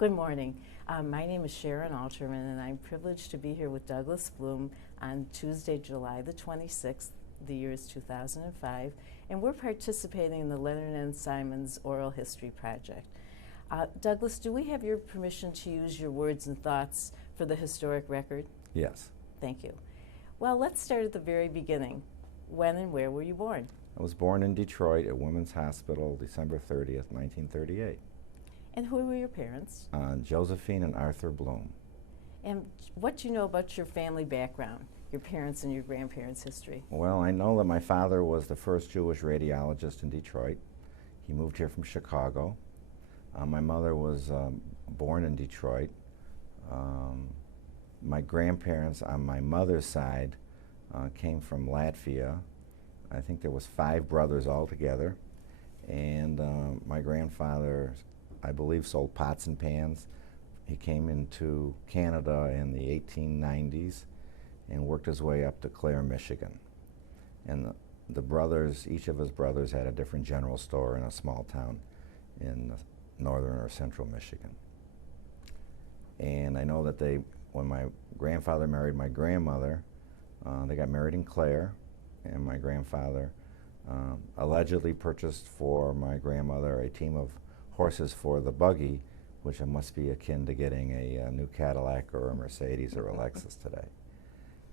Good morning. My name is Sharon Alterman, and I'm privileged to be here with Douglas Bloom on Tuesday, July the 26th. The year is 2005, and we're participating in the Leonard and Simon's Oral History Project. Douglas, do we have your permission to use your words and thoughts for the historic record? Yes. Thank you. Well, let's start at the very beginning. When and where were you born? I was born in Detroit at Women's Hospital, December 30th, 1938. And who were your parents? Josephine and Arthur Bloom. And what do you know about your family background, your parents' and your grandparents' history? Well, I know that my father was the first Jewish radiologist in Detroit. He moved here from Chicago. My mother was born in Detroit. My grandparents on my mother's side came from Latvia. I think there was 5 brothers altogether. And my grandfather, I believe, sold pots and pans. He came into Canada in the 1890s and worked his way up to Clare, Michigan. And the brothers, each of his brothers had a different general store in a small town in northern or central Michigan. And I know that when my grandfather married my grandmother, they got married in Clare, and my grandfather allegedly purchased for my grandmother a team of horses for the buggy, which must be akin to getting a new Cadillac or a Mercedes or a Lexus today.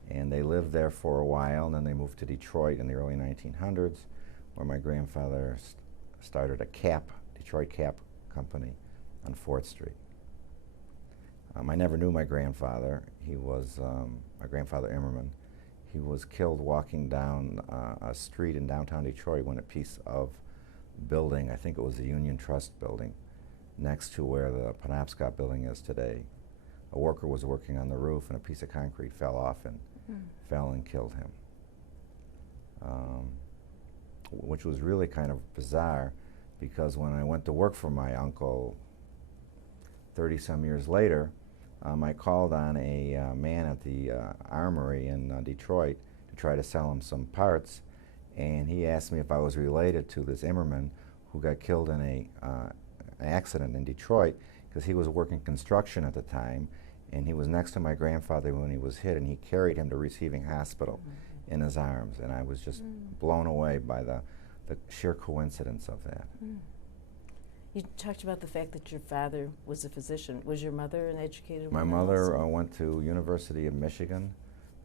And they lived there for a while, and then they moved to Detroit in the early 1900s, where my grandfather started a Detroit cap company on 4th Street. I never knew my grandfather. He was my grandfather Immerman. He was killed walking down a street in downtown Detroit when a piece of building, I think it was the Union Trust building, next to where the Penobscot building is today. A worker was working on the roof, and a piece of concrete fell off and fell and killed him, which was really kind of bizarre, because when I went to work for my uncle 30-some years later, I called on a man at the armory in Detroit to try to sell him some parts, and he asked me if I was related to this Immerman who got killed in an accident in Detroit, because he was working construction at the time, and he was next to my grandfather when he was hit, and he carried him to Receiving Hospital in his arms, and I was just blown away by the sheer coincidence of that. You talked about the fact that your father was a physician. Was your mother an educated My woman mother also? went to University of Michigan.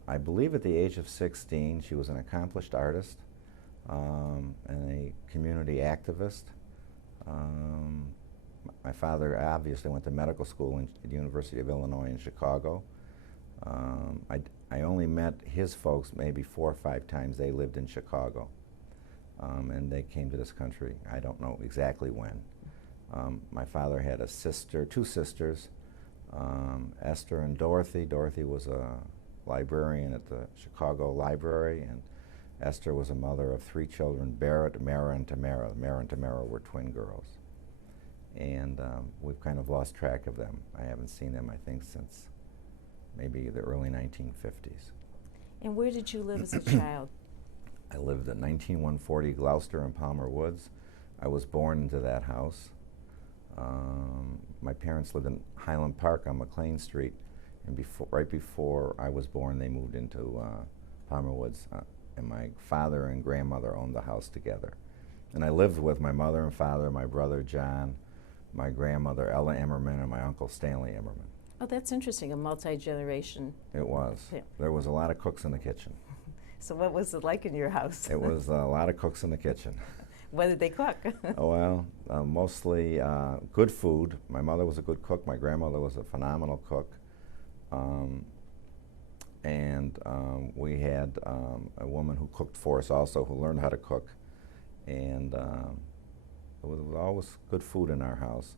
I believe at the age of 16, she was an accomplished artist and a community activist. My father obviously went to medical school at the University of Illinois in Chicago. I only met his folks maybe 4 or 5 times. They lived in Chicago, and they came to this country. I don't know exactly when. My father had a 2 sisters, Esther and Dorothy. Dorothy was a librarian at the Chicago Library, and Esther was a mother of 3 children, Barrett, Mara, and Tamara. Mara and Tamara were twin girls. And we've kind of lost track of them. I haven't seen them, I think, since maybe the early 1950s. And where did you live as a child? I lived at 19140 Gloucester and Palmer Woods. I was born into that house. My parents lived in Highland Park on McLean Street, and right before I was born, they moved into Palmer Woods, and my father and grandmother owned the house together. And I lived with my mother and father, my brother John, my grandmother Ella Immerman, and my uncle Stanley Immerman. Oh, that's interesting, a multi-generation. It was. Yeah. There was a lot of cooks in the kitchen. So what was it like in your house? It was a lot of cooks in the kitchen. What did they cook? Oh, well, mostly good food. My mother was a good cook. My grandmother was a phenomenal cook. And we had a woman who cooked for us also, who learned how to cook. And there was always good food in our house.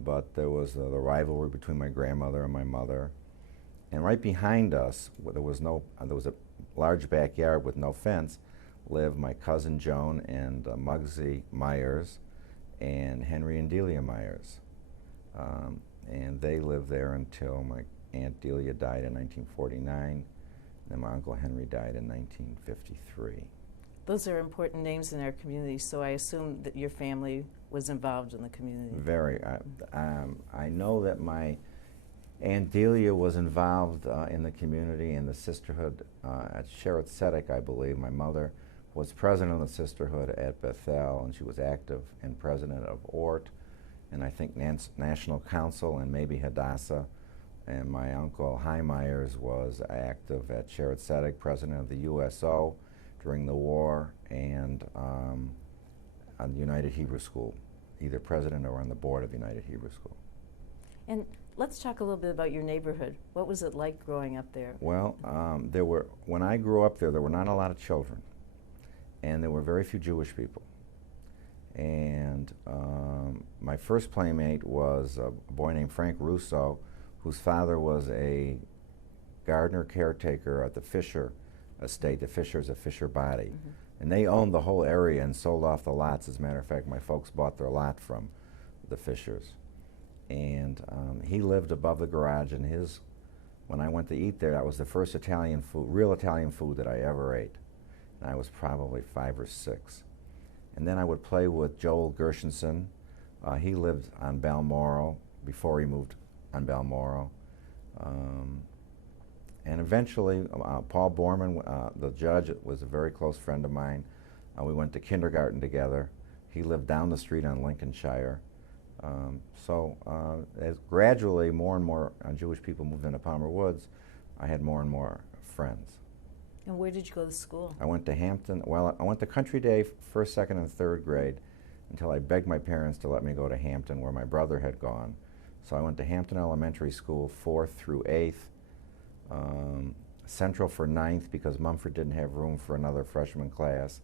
But there was the rivalry between my grandmother and my mother. And right behind us, there was a large backyard with no fence, lived my cousin Joan and Muggsy Myers and Henry and Delia Myers. And they lived there until my Aunt Delia died in 1949, and my Uncle Henry died in 1953. Those are important names in our community, so I assume that your family was involved in the community. Very. I know that my Aunt Delia was involved in the community and the sisterhood at Sherrod Tzedek, I believe. My mother was president of the sisterhood at Bethel, and she was active and president of ORT, and I think National Council, and maybe Hadassah. And my uncle Hy Myers was active at Sherrod Tzedek, president of the USO during the war, and on the United Hebrew School, either president or on the board of United Hebrew School. And let's talk a little bit about your neighborhood. What was it like growing up there? Well, when I grew up there were not a lot of children, and there were very few Jewish people. And my first playmate was a boy named Frank Russo, whose father was a gardener caretaker at the Fisher estate. The Fisher is a Fisher body. Mm-hmm. And they owned the whole area and sold off the lots. As a matter of fact, my folks bought their lot from the Fishers. And he lived above the garage, and when I went to eat there, that was the first Italian food, real Italian food that I ever ate. And I was probably 5 or 6. And then I would play with Joel Gershenson. He lived on Balmoral before he moved on Balmoral. And eventually, Paul Borman, the judge, was a very close friend of mine. We went to kindergarten together. He lived down the street on Lincolnshire. As gradually more and more Jewish people moved into Palmer Woods, I had more and more friends. And where did you go to school? I went to Hampton. Well, I went to Country Day first, second, and third grade until I begged my parents to let me go to Hampton, where my brother had gone. So I went to Hampton Elementary School, 4th through 8th, Central for 9th because Mumford didn't have room for another freshman class,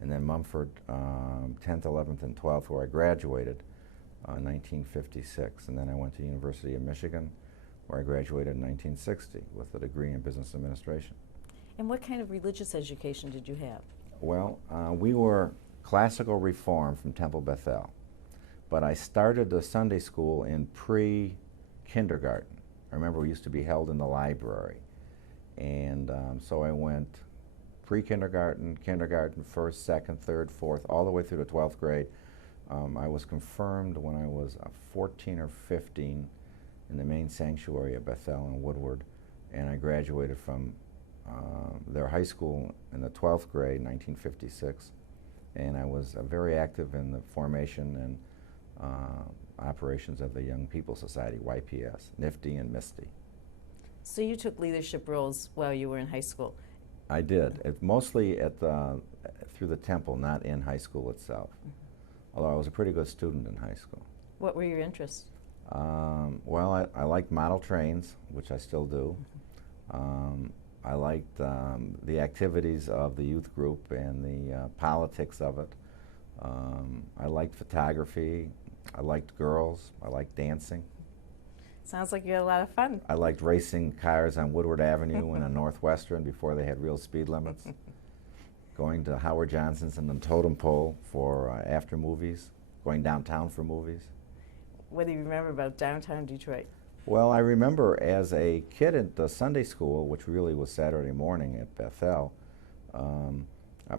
and then Mumford 10th, 11th, and 12th, where I graduated in 1956. And then I went to University of Michigan, where I graduated in 1960 with a degree in business administration. And what kind of religious education did you have? Well, we were classical reform from Temple Bethel, but I started the Sunday school in pre-kindergarten. I remember it used to be held in the library. And so I went pre-kindergarten, kindergarten, 1st, 2nd, 3rd, 4th, all the way through the 12th grade. I was confirmed when I was 14 or 15 in the main sanctuary at Bethel and Woodward, and I graduated from their high school in the 12th grade, 1956, and I was very active in the formation and operations of the Young People Society, YPS, NIFTY and MISTY. So you took leadership roles while you were in high school? I did, mostly through the temple, not in high school itself, although I was a pretty good student in high school. What were your interests? Well, I liked model trains, which I still do. I liked the activities of the youth group and the politics of it. I liked photography. I liked girls. I liked dancing. Sounds like you had a lot of fun. I liked racing cars on Woodward Avenue and on Northwestern before they had real speed limits. Going to Howard Johnson's and the Totem Pole for after movies. Going downtown for movies. What do you remember about downtown Detroit? Well, I remember as a kid at the Sunday school, which really was Saturday morning at Bethel,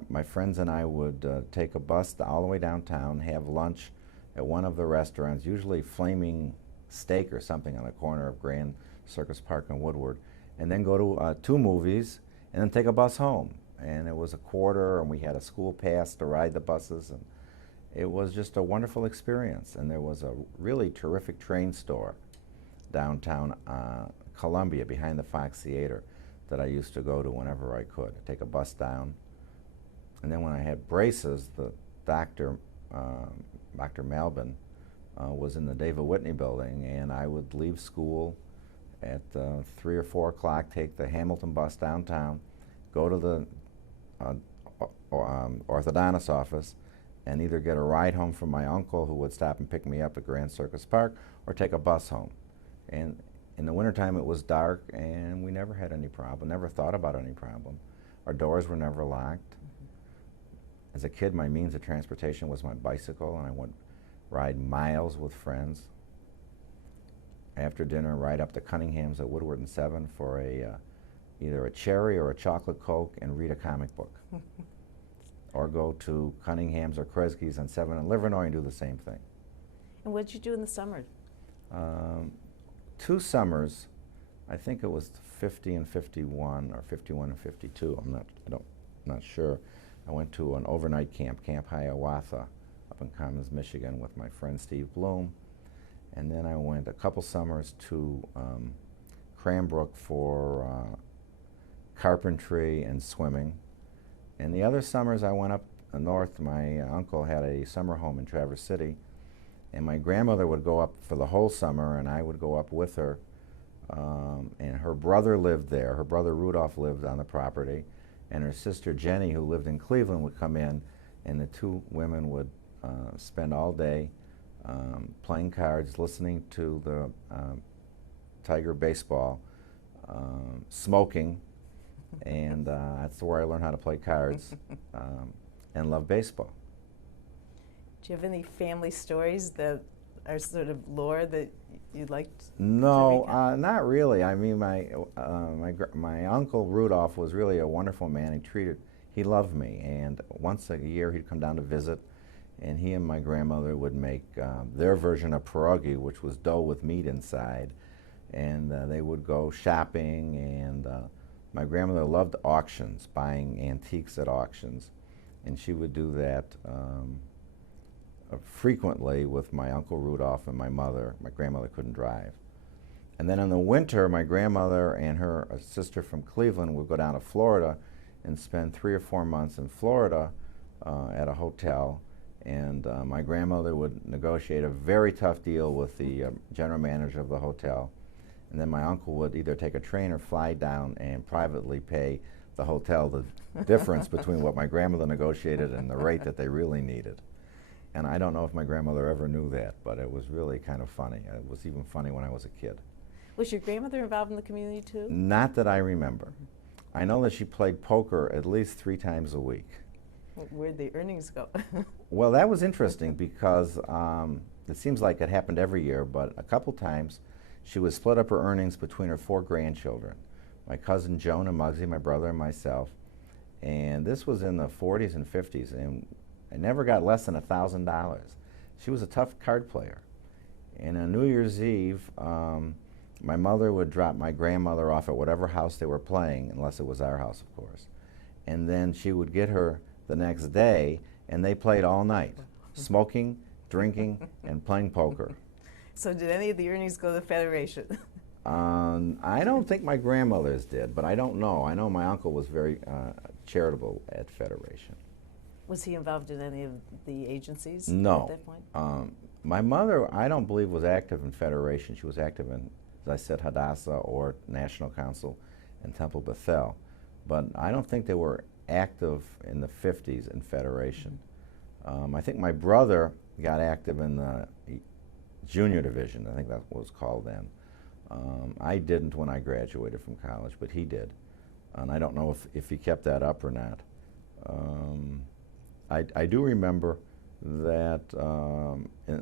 my friends and I would take a bus all the way downtown, have lunch at one of the restaurants, usually Flaming Steak or something on the corner of Grand Circus Park and Woodward, and then go to 2 movies, and then take a bus home. And it was $0.25, and we had a school pass to ride the buses, and it was just a wonderful experience. And there was a really terrific train store downtown Columbia behind the Fox Theater that I used to go to whenever I could. I'd take a bus down, and then when I had braces, the doctor, Dr. Malbin, was in the David Whitney building, and I would leave school at 3 or 4 o'clock, take the Hamilton bus downtown, go to the orthodontist office, and either get a ride home from my uncle, who would stop and pick me up at Grand Circus Park, or take a bus home. And in the wintertime it was dark, and we never had any problem, never thought about any problem. Our doors were never locked. As a kid, my means of transportation was my bicycle, and I would ride miles with friends. After dinner, ride up to Cunningham's at Woodward and 7 for either a cherry or a chocolate Coke and read a comic book. or go to Cunningham's or Kresge's on 7 in Livernois and do the same thing. And what did you do in the summer? 2 summers, I think it was 50 and 51 or 51 and 52. I'm not sure. I went to an overnight camp, Camp Hiawatha, up in Commons, Michigan, with my friend Steve Bloom, and then I went a couple summers to Cranbrook for carpentry and swimming. And the other summers I went up north. My uncle had a summer home in Traverse City, and my grandmother would go up for the whole summer, and I would go up with her. And her brother lived there. Her brother Rudolph lived on the property, and her sister Jenny, who lived in Cleveland, would come in, and the 2 women would spend all day playing cards, listening to the Tiger baseball, smoking, and that's where I learned how to play cards and love baseball. Do you have any family stories that are sort of lore that you'd like to No, recount? not really. I mean, my uncle Rudolph was really a wonderful man. He loved me, and once a year he'd come down to visit, and he and my grandmother would make their version of pierogi, which was dough with meat inside, and they would go shopping, and my grandmother loved auctions, buying antiques at auctions, and she would do that frequently with my Uncle Rudolph and my mother. My grandmother couldn't drive. And then in the winter, my grandmother and her sister from Cleveland would go down to Florida and spend 3 or 4 months in Florida at a hotel. And my grandmother would negotiate a very tough deal with the general manager of the hotel. And then my uncle would either take a train or fly down and privately pay the hotel the difference between what my grandmother negotiated and the rate that they really needed. And I don't know if my grandmother ever knew that, but it was really kind of funny. It was even funny when I was a kid. Was your grandmother involved in the community too? Not that I remember. I know that she played poker at least 3 times a week. Where'd the earnings go? Well, that was interesting because it seems like it happened every year, but a couple times she would split up her earnings between her 4 grandchildren, my cousin Joan and Muggsy, my brother and myself. And this was in the 40s and 50s, and I never got less than $1,000. She was a tough card player. And on New Year's Eve, my mother would drop my grandmother off at whatever house they were playing, unless it was our house, of course. And then she would get her the next day, and they played all night, smoking, drinking, and playing poker. So did any of the earnings go to the Federation? I don't think my grandmother's did, but I don't know. I know my uncle was very charitable at Federation. Was he involved in any of the agencies No. at that point? My mother, I don't believe, was active in Federation. She was active in, as I said, Hadassah or National Council and Temple Bethel. But I don't think they were active in the 50s in Federation. I think my brother got active in the Junior Division. I think that was called then. I didn't when I graduated from college, but he did. And I don't know if he kept that up or not. I do remember that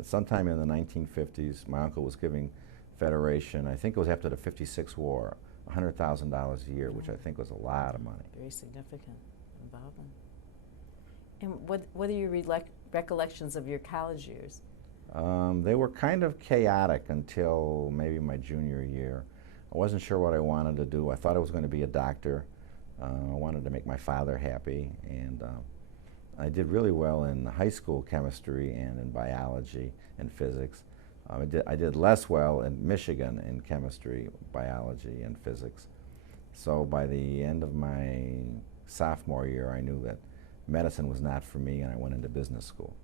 sometime in the 1950s, my uncle was giving Federation, I think it was after the '56 war, $100,000 a year, which I think was a lot of money. Very significant involvement. And what are your recollections of your college years? They were kind of chaotic until maybe my junior year. I wasn't sure what I wanted to do. I thought I was going to be a doctor. I wanted to make my father happy, and I did really well in high school chemistry and in biology and physics. I did less well in Michigan in chemistry, biology, and physics. So by the end of my sophomore year, I knew that medicine was not for me, and I went into business school.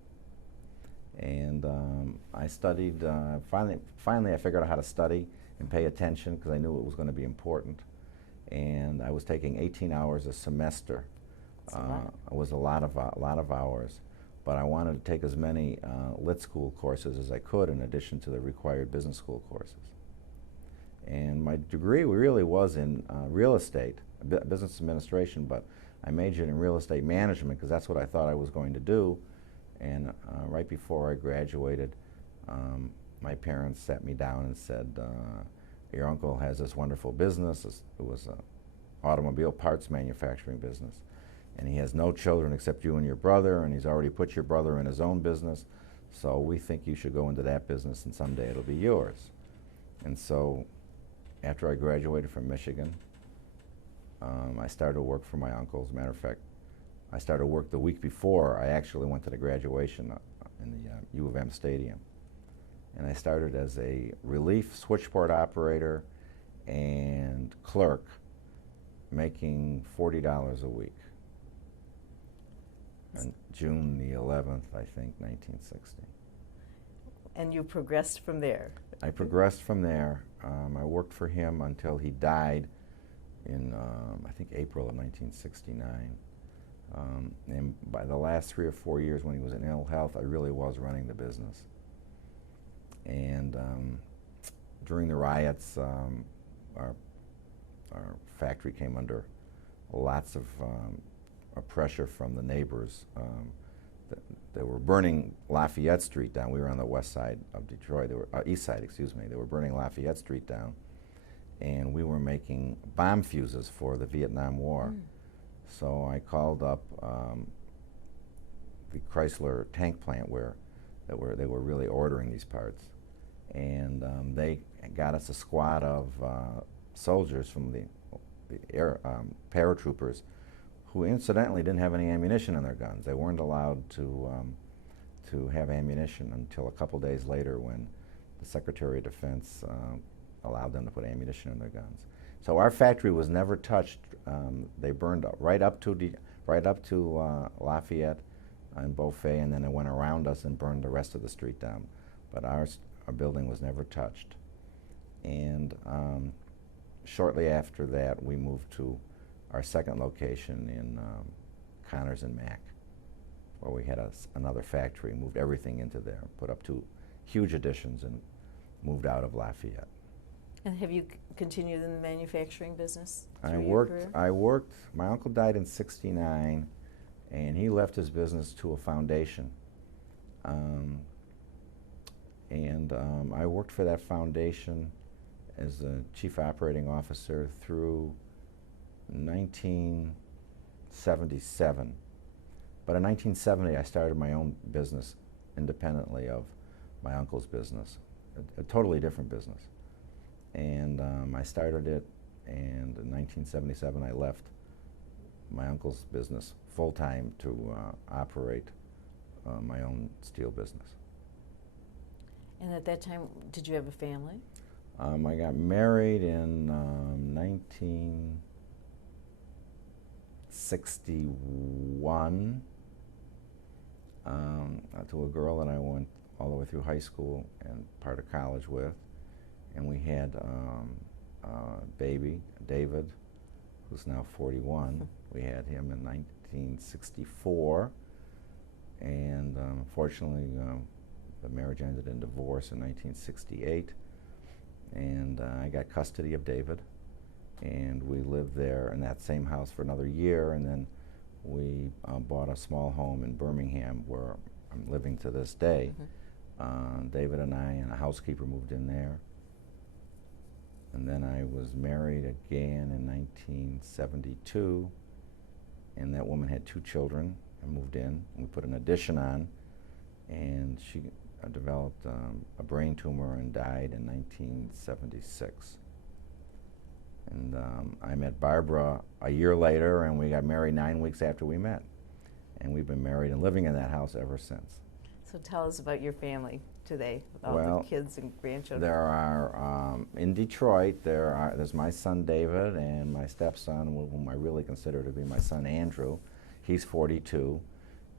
And I studied, finally I figured out how to study and pay attention because I knew it was going to be important. And I was taking 18 hours a semester. It was a lot of hours, but I wanted to take as many lit school courses as I could in addition to the required business school courses. And my degree really was in real estate, business administration, but I majored in real estate management because that's what I thought I was going to do. And right before I graduated, my parents sat me down and said, your uncle has this wonderful business. It was an automobile parts manufacturing business. and he has no children except you and your brother, and he's already put your brother in his own business, so we think you should go into that business and someday it'll be yours. And so after I graduated from Michigan, I started to work for my uncle. As a matter of fact, I started work the week before I actually went to the graduation in the U of M stadium. And I started as a relief switchboard operator and clerk, making $40 a week. On June the 11th, I think, 1960. And you progressed from there? I progressed from there. I worked for him until he died in, I think, April of 1969. And by the last 3 or 4 years when he was in ill health, I really was running the business. And during the riots, our factory came under lots of pressure from the neighbors. They were burning Lafayette Street down. We were on the west side of Detroit. They were east side, excuse me. They were burning Lafayette Street down, and we were making bomb fuses for the Vietnam War. So I called up the Chrysler tank plant where they were really ordering these parts, and they got us a squad of soldiers from the air paratroopers, who incidentally didn't have any ammunition in their guns. They weren't allowed to have ammunition until a couple days later, when the Secretary of Defense allowed them to put ammunition in their guns. So our factory was never touched. They burned up right up to Lafayette and Beaufort, and then they went around us and burned the rest of the street down. But our building was never touched. And shortly after that, we moved to our second location in Connors and Mack, where we had another factory, moved everything into there, put up 2 huge additions, and moved out of Lafayette. And have you continued in the manufacturing business I through your worked. career? I worked. My uncle died in '69, and he left his business to a foundation. I worked for that foundation as a chief operating officer through 1977. But in 1970, I started my own business independently of my uncle's business, a totally different business. And I started it, and in 1977 I left my uncle's business full-time to operate my own steel business. And at that time, did you have a family? I got married in 1961 to a girl that I went all the way through high school and part of college with. And we had a baby, David, who's now 41. We had him in 1964. And unfortunately, the marriage ended in divorce in 1968. And I got custody of David, and we lived there in that same house for another year, and then we bought a small home in Birmingham where I'm living to this day. David and I and a housekeeper moved in there. And then I was married again in 1972, and that woman had 2 children and moved in. And we put an addition on, and she developed a brain tumor and died in 1976. And I met Barbara a year later, and we got married 9 weeks after we met. And we've been married and living in that house ever since. So tell us about your family today, with all the kids and grandchildren. There are, in Detroit, there's my son David and my stepson, whom I really consider to be my son Andrew. He's 42.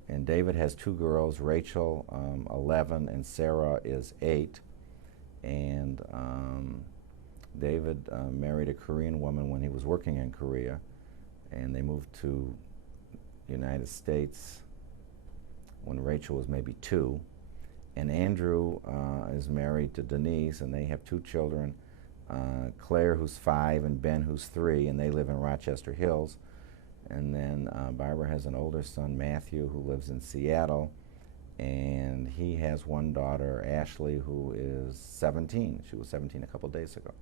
And David has 2 girls, Rachel, 11, and Sarah is 8. And David married a Korean woman when he was working in Korea, and they moved to the United States when Rachel was maybe 2. And Andrew is married to Denise, and they have 2 children, Claire, who's 5, and Ben, who's 3, and they live in Rochester Hills. And then Barbara has an older son, Matthew, who lives in Seattle, and he has 1 daughter, Ashley, who is 17. She was 17 a couple days ago.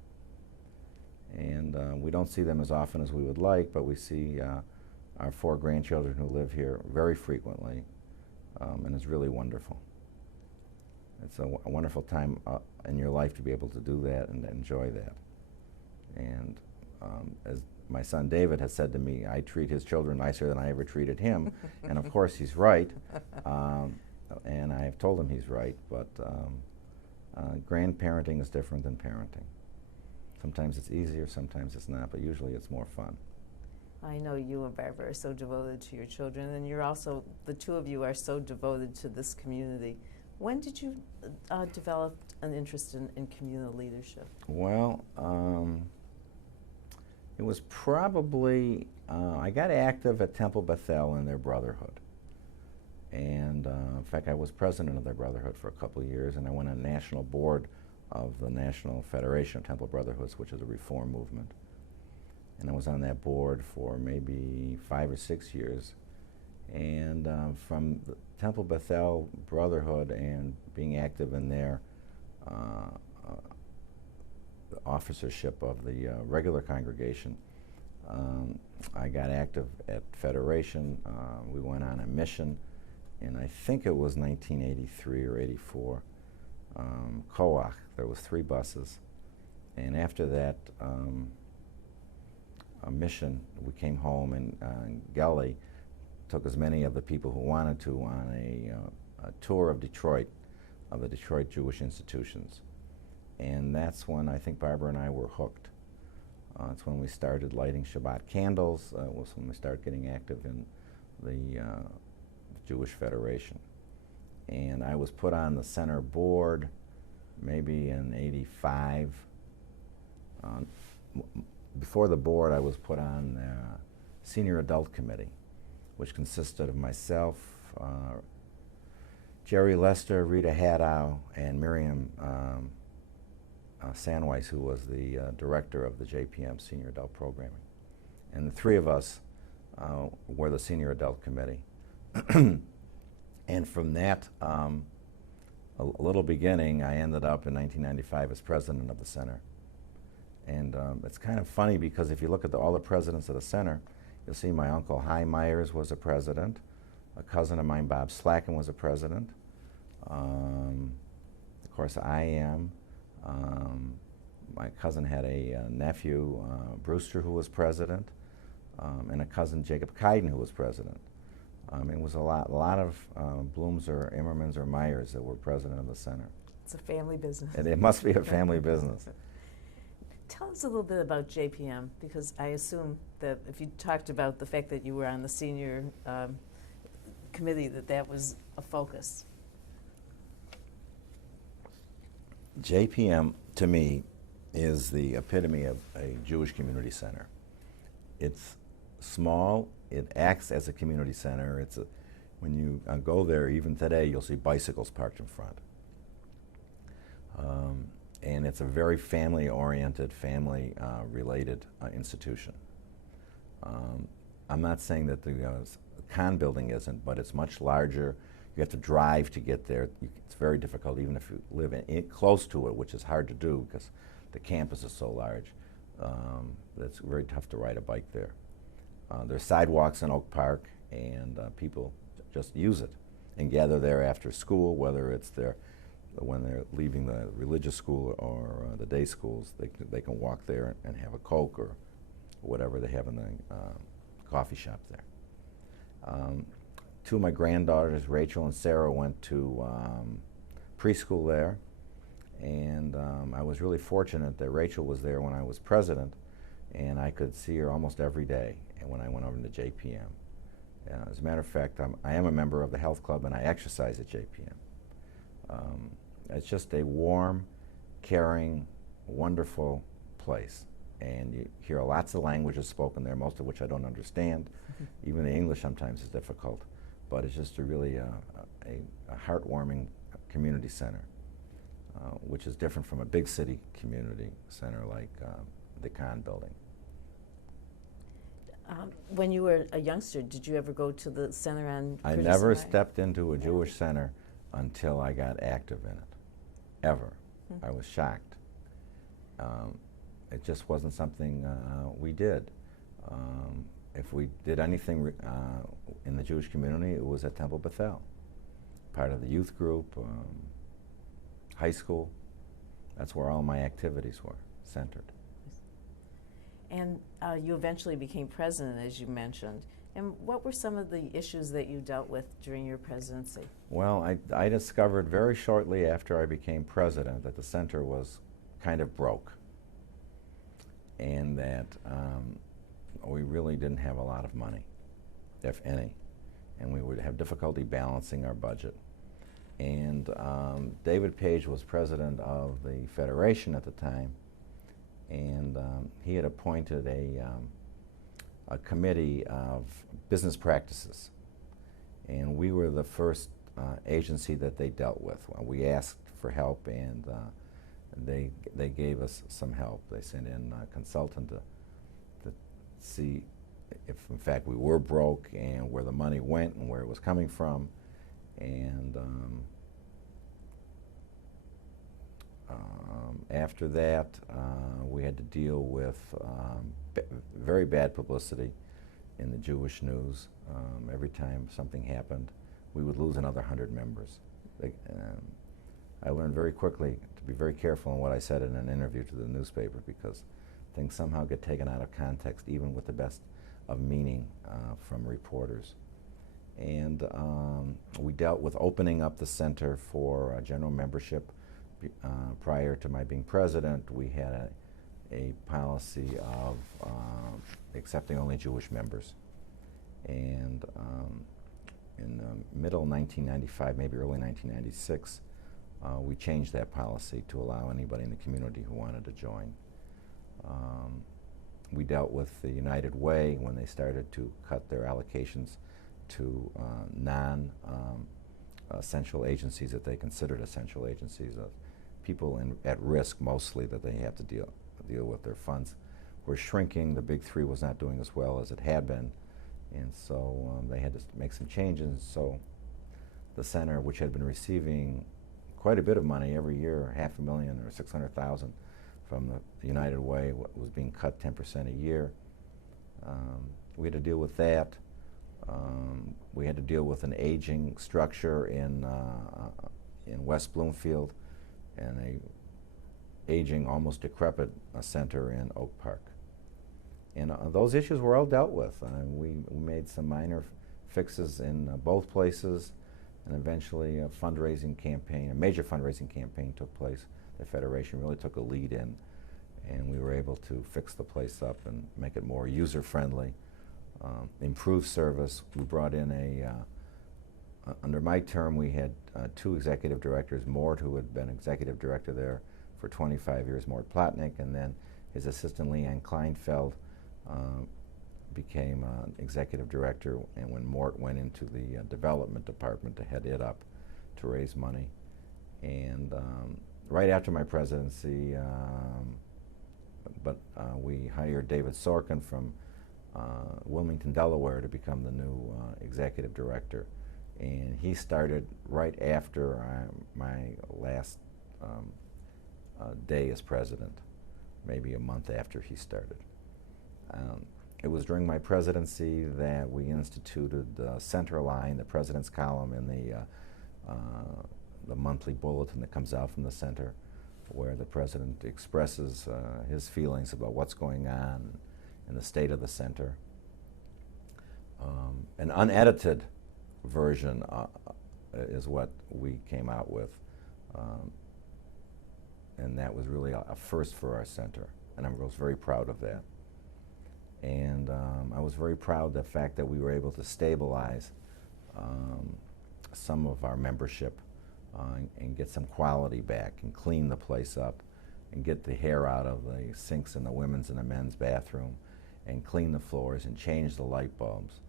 And we don't see them as often as we would like, but we see our 4 grandchildren who live here very frequently, and it's really wonderful. It's a wonderful time in your life to be able to do that and enjoy that. And as my son David has said to me, I treat his children nicer than I ever treated him. And of course he's right, and I have told him he's right, but grandparenting is different than parenting. Sometimes it's easier, sometimes it's not, but usually it's more fun. I know you and Barbara are so devoted to your children, and you're also, the two of you are so devoted to this community. When did you develop an interest in communal leadership? Well, it was probably, I got active at Temple Bethel in their Brotherhood. And in fact, I was president of their Brotherhood for a couple of years, and I went on national board of the National Federation of Temple Brotherhoods, which is a reform movement. And I was on that board for maybe 5 or 6 years. And from the Temple Bethel Brotherhood and being active in their the officership of the regular congregation, I got active at Federation. We went on a mission, and I think it was 1983 or 84. Coach, there was 3 buses, and after that a mission, we came home, and Gelly took as many of the people who wanted to on a tour of Detroit, of the Detroit Jewish institutions. And that's when I think Barbara and I were hooked. It's when we started lighting Shabbat candles. Was when we started getting active in the Jewish Federation. And I was put on the center board maybe in '85. Before the board, I was put on the Senior Adult Committee, which consisted of myself, Jerry Lester, Rita Haddow, and Miriam Sandweiss, who was the director of the JPM Senior Adult Programming. And the 3 of us were the Senior Adult Committee. And from that a little beginning, I ended up in 1995 as president of the center. And it's kind of funny because if you look at all the presidents of the center, you'll see my uncle Hy Myers was a president. A cousin of mine, Bob Slacken, was a president. Of course, I am. My cousin had a nephew, Brewster, who was president, and a cousin, Jacob Kaiden, who was president. It was a lot of Blooms or Immermans or Myers that were president of the center. It's a family business. It must be a family business. Tell us a little bit about JPM, because I assume that if you talked about the fact that you were on the senior committee, that was a focus. JPM, to me, is the epitome of a Jewish community center. It's small. It acts as a community center. When you go there, even today, you'll see bicycles parked in front. And it's a very family-oriented, family-related institution. I'm not saying that the con building isn't, but it's much larger. You have to drive to get there. It's very difficult, even if you live close to it, which is hard to do because the campus is so large. It's very tough to ride a bike there. There's sidewalks in Oak Park, and people just use it and gather there after school, whether it's when they're leaving the religious school or the day schools. They can walk there and have a Coke or whatever they have in the coffee shop there. 2 of my granddaughters, Rachel and Sarah, went to preschool there, and I was really fortunate that Rachel was there when I was president, and I could see her almost every day when I went over to JPM. As a matter of fact, I am a member of the health club, and I exercise at JPM. It's just a warm, caring, wonderful place, and you hear lots of languages spoken there, most of which I don't understand. Even the English sometimes is difficult, but it's just really a heartwarming community center, which is different from a big city community center like the Con building. When you were a youngster, did you ever go to the center on I Curtis never and stepped into a Jewish center until I got active in it, ever. I was shocked. It just wasn't something we did. if we did anything in the Jewish community, it was at Temple Bethel, part of the youth group, high school. That's where all my activities were centered. And you eventually became president, as you mentioned. And what were some of the issues that you dealt with during your presidency? Well, I discovered very shortly after I became president that the center was kind of broke, and that we really didn't have a lot of money, if any, and we would have difficulty balancing our budget. And David Page was president of the Federation at the time, and he had appointed a committee of business practices, and we were the first agency that they dealt with. We asked for help, and they gave us some help. They sent in a consultant to see if in fact we were broke and where the money went and where it was coming from. And after that, we had to deal with very bad publicity in the Jewish news. Every time something happened, we would lose another 100 members. I learned very quickly to be very careful in what I said in an interview to the newspaper, because things somehow get taken out of context, even with the best of meaning from reporters. And we dealt with opening up the center for general membership. Prior to my being president, we had a policy of accepting only Jewish members. And in the middle of 1995, maybe early 1996, we changed that policy to allow anybody in the community who wanted to join. We dealt with the United Way when they started to cut their allocations to non-essential agencies that they considered essential agencies, of people at risk mostly, that they have to deal with. Their funds were shrinking. The big three was not doing as well as it had been, and so they had to make some changes. So the center, which had been receiving quite a bit of money every year, $500,000 or $600,000 from the United Way, was being cut 10% a year. We had to deal with that. We had to deal with an aging structure in West Bloomfield, and a aging, almost decrepit center in Oak Park. And those issues were all dealt with. We made some minor fixes in both places, and eventually a fundraising campaign, a major fundraising campaign took place. The Federation really took a lead in, and we were able to fix the place up and make it more user-friendly, improve service. We brought in under my term, we had two executive directors, Mort, who had been executive director there for 25 years, Mort Plotnick, and then his assistant, Leanne Kleinfeld, became executive director, and when Mort went into the development department to head it up to raise money. And right after my presidency, we hired David Sorkin from Wilmington, Delaware, to become the new executive director. And he started right after my last day as president, maybe a month after he started. It was during my presidency that we instituted the center line, the president's column, in the monthly bulletin that comes out from the center, where the president expresses his feelings about what's going on in the state of the center. An unedited version is what we came out with, and that was really a first for our center, and I was very proud of that. And I was very proud of the fact that we were able to stabilize some of our membership and get some quality back and clean the place up and get the hair out of the sinks in the women's and the men's bathroom and clean the floors and change the light bulbs,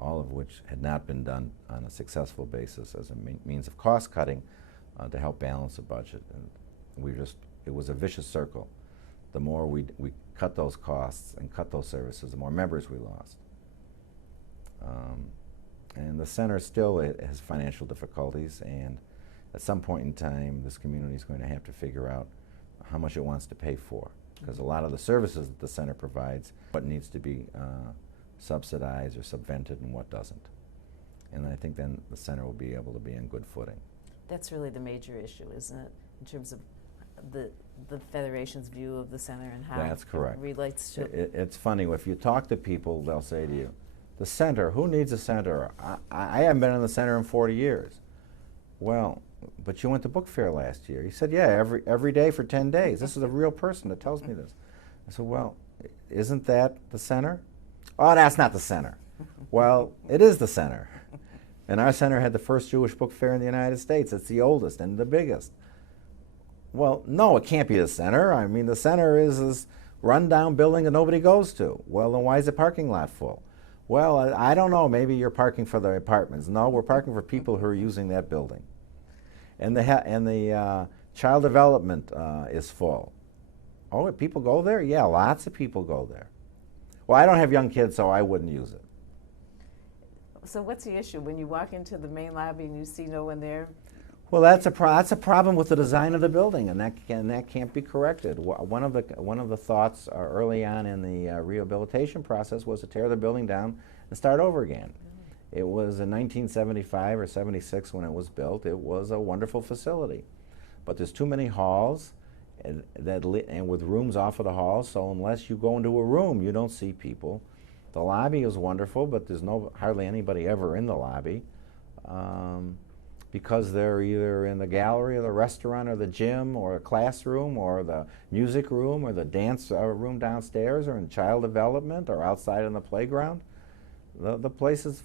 all of which had not been done on a successful basis as a means of cost cutting to help balance the budget. And it was a vicious circle. The more we cut those costs and cut those services, the more members we lost. And the center still has financial difficulties, and at some point in time, this community is going to have to figure out how much it wants to pay for, because a lot of the services that the center provides, what needs to be subsidized or subvented and what doesn't. And I think then the center will be able to be in good footing. That's really the major issue, isn't it, in terms of the Federation's view of the center and how That's correct. it relates to It's funny, if you talk to people, they'll say to you, the center, who needs a center? I haven't been in the center in 40 years. Well, but you went to book fair last year. He said, yeah, every day for 10 days. This is a real person that tells me this. I said, well, isn't that the center? Oh, that's not the center. Well, it is the center. And our center had the first Jewish book fair in the United States. It's the oldest and the biggest. Well, no, it can't be the center. I mean, the center is this run-down building that nobody goes to. Well, then why is the parking lot full? Well, I don't know. Maybe you're parking for the apartments. No, we're parking for people who are using that building. And the child development is full. Oh, people go there? Yeah, lots of people go there. Well, I don't have young kids, so I wouldn't use it. So what's the issue when you walk into the main lobby and you see no one there? Well, that's a problem with the design of the building, and that can't be corrected. One of the thoughts early on in the rehabilitation process was to tear the building down and start over again. It was in 1975 or 76 when it was built. It was a wonderful facility, but there's too many halls, and with rooms off of the halls. So unless you go into a room, you don't see people. The lobby is wonderful, but there's hardly anybody ever in the lobby. Because they're either in the gallery or the restaurant or the gym or a classroom or the music room or the dance room downstairs or in child development or outside on the playground. The place is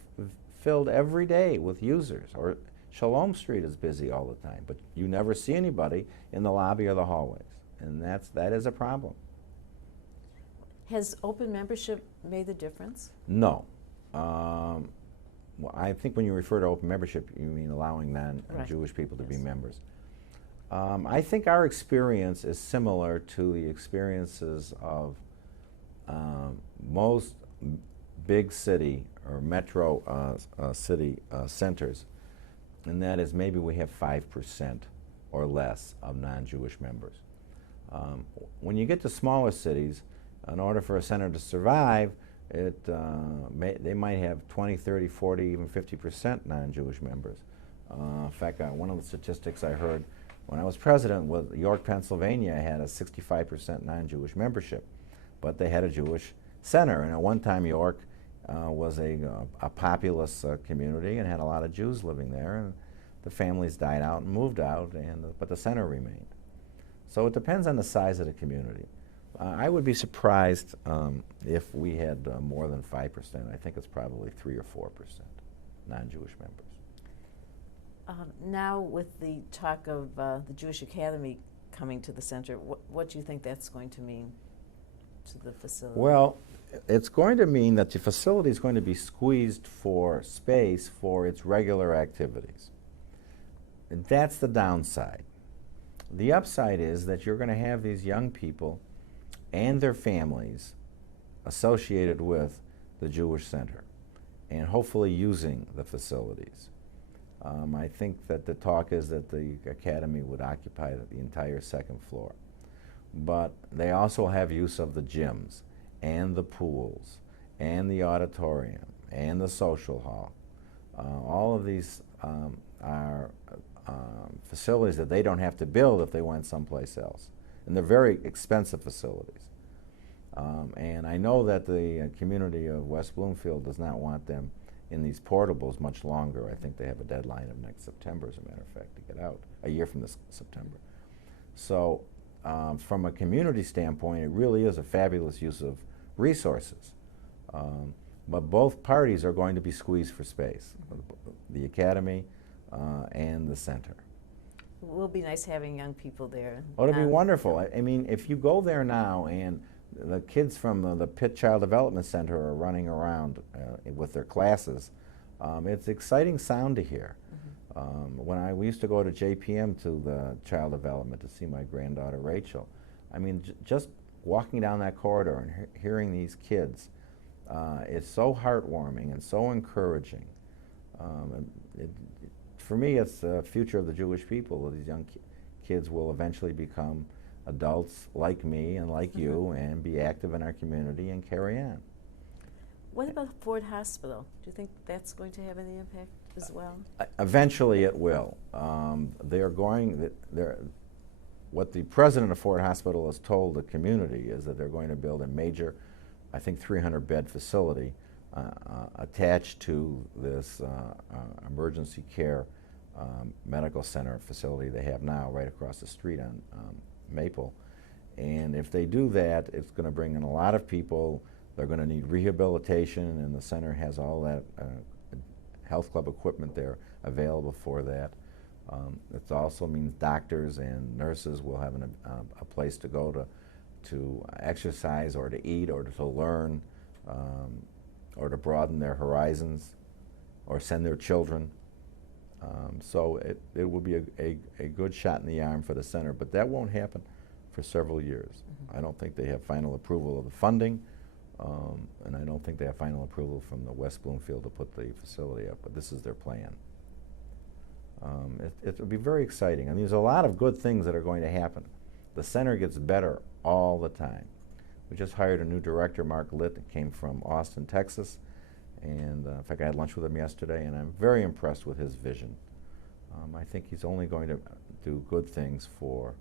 filled every day with users. Or Shalom Street is busy all the time, but you never see anybody in the lobby or the hallways, and that is a problem. Has open membership made the difference? No. Well, I think when you refer to open membership, you mean allowing non-Jewish people to be members. I think our experience is similar to the experiences of most big city or metro city centers, and that is maybe we have 5% or less of non-Jewish members. When you get to smaller cities, in order for a center to survive, they might have 20, 30, 40, even 50% non-Jewish members. In fact, one of the statistics I heard when I was president was York, Pennsylvania had a 65% non-Jewish membership, but they had a Jewish center. And at one time, York was a populous community and had a lot of Jews living there. And the families died out and moved out, but the center remained. So it depends on the size of the community. I would be surprised if we had more than 5%. I think it's probably 3 or 4% non-Jewish members. Now with the talk of the Jewish Academy coming to the center, what do you think that's going to mean to the facility? Well, it's going to mean that the facility is going to be squeezed for space for its regular activities. And that's the downside. The upside is that you're going to have these young people and their families associated with the Jewish Center and hopefully using the facilities. I think that the talk is that the Academy would occupy the entire second floor. But they also have use of the gyms and the pools and the auditorium and the social hall. All of these are facilities that they don't have to build if they went someplace else. And they're very expensive facilities. And I know that the community of West Bloomfield does not want them in these portables much longer. I think they have a deadline of next September, as a matter of fact, to get out, a year from this September. So from a community standpoint, it really is a fabulous use of resources. But both parties are going to be squeezed for space, the Academy and the center. It will be nice having young people there. Oh, it'll be wonderful. I mean, if you go there now and the kids from the Pitt Child Development Center are running around with their classes, it's exciting sound to hear. When we used to go to JPM to the child development to see my granddaughter Rachel, I mean, just walking down that corridor and hearing these kids, it's so heartwarming and so encouraging. For me, it's the future of the Jewish people. These young kids will eventually become adults like me and like you and be active in our community and carry on. What about Ford Hospital? Do you think that's going to have any impact as well? Eventually it will. What the president of Ford Hospital has told the community is that they're going to build a major, I think 300-bed facility attached to this emergency care medical center facility they have now right across the street on Maple. And if they do that, it's going to bring in a lot of people. They're going to need rehabilitation, and the center has all that health club equipment there available for that. It also means doctors and nurses will have a place to go to exercise or to eat or to learn or to broaden their horizons or send their children. So it will be a good shot in the arm for the center, but that won't happen for several years. Mm-hmm. I don't think they have final approval of the funding, and I don't think they have final approval from the West Bloomfield to put the facility up, but this is their plan. It will be very exciting. I mean, there's a lot of good things that are going to happen. The center gets better all the time. We just hired a new director, Mark Litt, that came from Austin, Texas, and in fact I had lunch with him yesterday, and I'm very impressed with his vision. I think he's only going to do good things for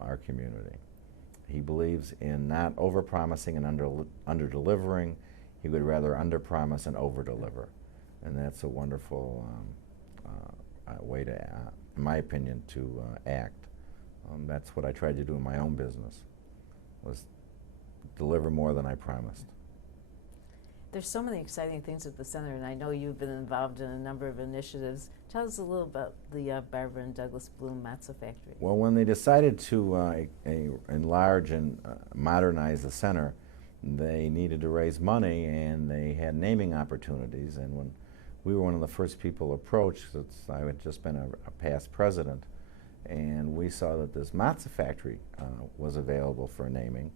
our community. He believes in not over-promising and under-delivering. He would rather under-promise and over-deliver, and that's a wonderful way to, in my opinion, to act. That's what I tried to do in my own business, was deliver more than I promised. There's so many exciting things at the center, and I know you've been involved in a number of initiatives. Tell us a little about the Barbara and Douglas Bloom Matzah factory. Well, when they decided to enlarge and modernize the center, they needed to raise money, and they had naming opportunities. And when we were one of the first people approached, I had just been a past president, and we saw that this matzah factory was available for naming.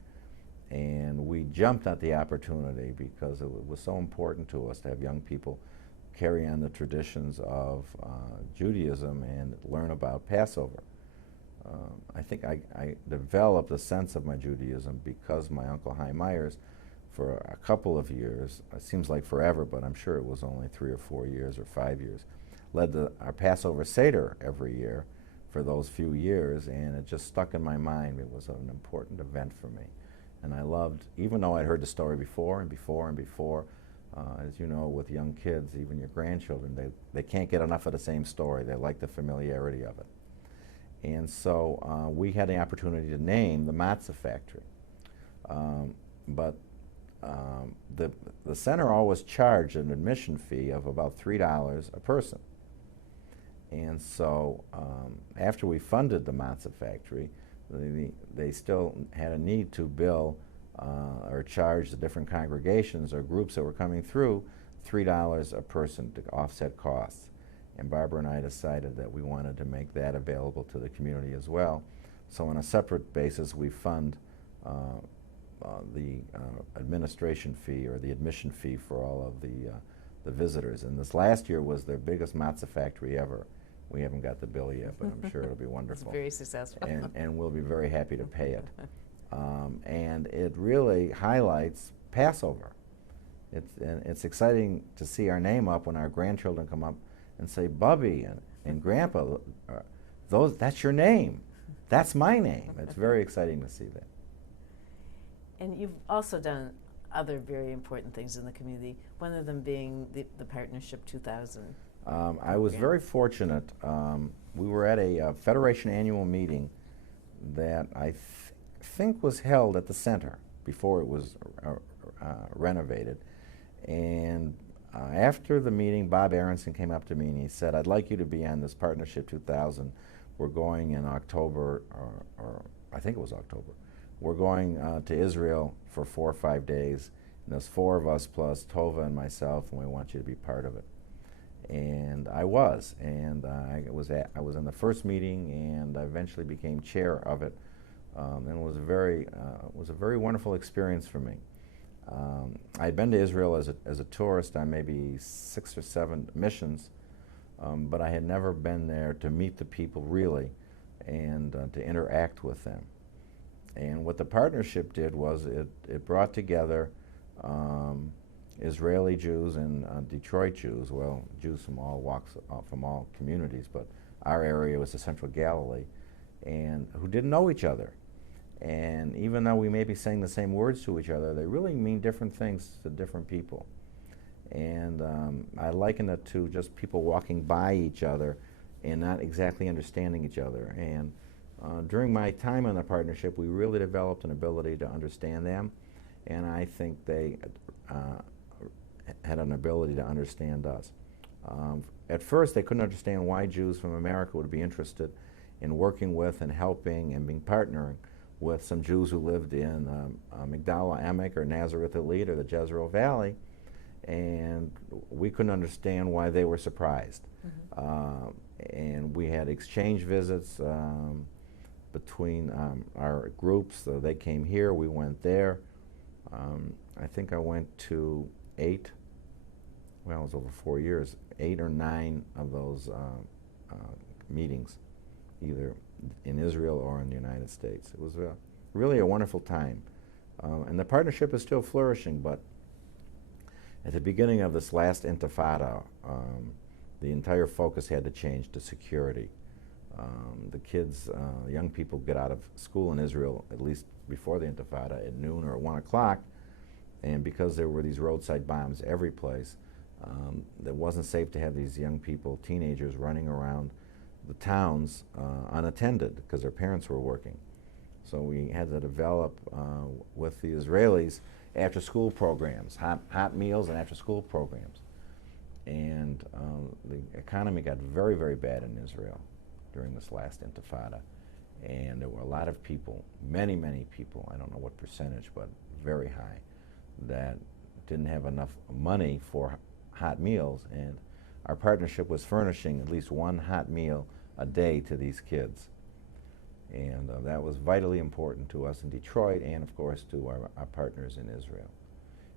And we jumped at the opportunity because it was so important to us to have young people carry on the traditions of Judaism and learn about Passover. I think I developed a sense of my Judaism because my Uncle Chaim Myers, for a couple of years, it seems like forever, but I'm sure it was only 3 or 4 years or 5 years, led our Passover Seder every year for those few years, and it just stuck in my mind. It was an important event for me. And I loved, even though I'd heard the story before and before and before, as you know, with young kids, even your grandchildren, they can't get enough of the same story. They like the familiarity of it. And so we had the opportunity to name the matzah factory. But the center always charged an admission fee of about $3 a person. And so after we funded the matzah factory, they still had a need to bill or charge the different congregations or groups that were coming through $3 a person to offset costs. And Barbara and I decided that we wanted to make that available to the community as well. So on a separate basis, we fund the administration fee or the admission fee for all of the visitors. And this last year was their biggest matzah factory ever. We haven't got the bill yet, but I'm sure it'll be wonderful. It's very successful. And we'll be very happy to pay it. And it really highlights Passover. It's exciting to see our name up when our grandchildren come up and say, Bubby and Grandpa, that's your name. That's my name. It's very exciting to see that. And you've also done other very important things in the community, one of them being the Partnership 2000. I was very fortunate. We were at a Federation annual meeting that I think was held at the center before it was renovated. And after the meeting, Bob Aronson came up to me and he said, I'd like you to be on this Partnership 2000. We're going in October, or I think it was October. We're going to Israel for 4 or 5 days. And there's 4 of us plus Tova and myself, and we want you to be part of it. And I was, and I was in the first meeting, and I eventually became chair of it, and it was a very wonderful experience for me. I'd been to Israel as a tourist on maybe 6 or 7 missions, but I had never been there to meet the people really, and to interact with them. And what the partnership did was it brought together Israeli Jews and Detroit Jews, well, Jews from all walks, from all communities, but our area was the Central Galilee, and who didn't know each other. And even though we may be saying the same words to each other, they really mean different things to different people. And I liken it to just people walking by each other and not exactly understanding each other. And during my time in the partnership, we really developed an ability to understand them, and I think they had an ability to understand us. At first, they couldn't understand why Jews from America would be interested in working with and helping and being partnering with some Jews who lived in Migdala Emek or Nazareth Elite or the Jezreel Valley, and we couldn't understand why they were surprised. Mm-hmm. And we had exchange visits between our groups. So they came here, we went there. I think I went to 8, well, it was over 4 years, 8 or 9 of those meetings, either in Israel or in the United States. It was really a wonderful time. And the partnership is still flourishing, but at the beginning of this last intifada, the entire focus had to change to security. The kids, young people get out of school in Israel, at least before the intifada, at noon or at 1 o'clock, and because there were these roadside bombs every place, it wasn't safe to have these young people, teenagers, running around the towns unattended because their parents were working. So we had to develop with the Israelis after-school programs, hot meals and after-school programs. And the economy got very, very bad in Israel during this last intifada. And there were a lot of people, many, many people, I don't know what percentage, but very high, that didn't have enough money for hot meals. And our partnership was furnishing at least one hot meal a day to these kids. And that was vitally important to us in Detroit and, of course, to our partners in Israel.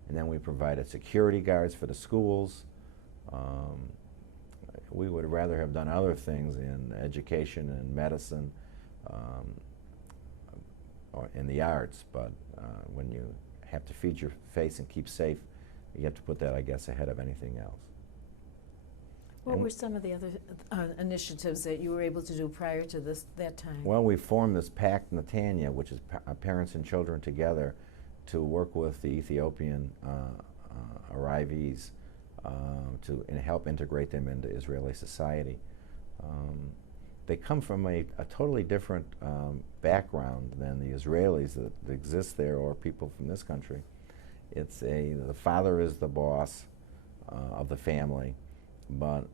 And then we provided security guards for the schools. We would rather have done other things in education and medicine or in the arts, but when you have to feed your face and keep safe, you have to put that, I guess, ahead of anything else. What were some of the other initiatives that you were able to do prior to that time? Well, we formed this Pact Netanya, which is parents and children together to work with the Ethiopian arrivees to help integrate them into Israeli society. They come from a totally different background than the Israelis that exist there or people from this country. It's the father is the boss of the family, but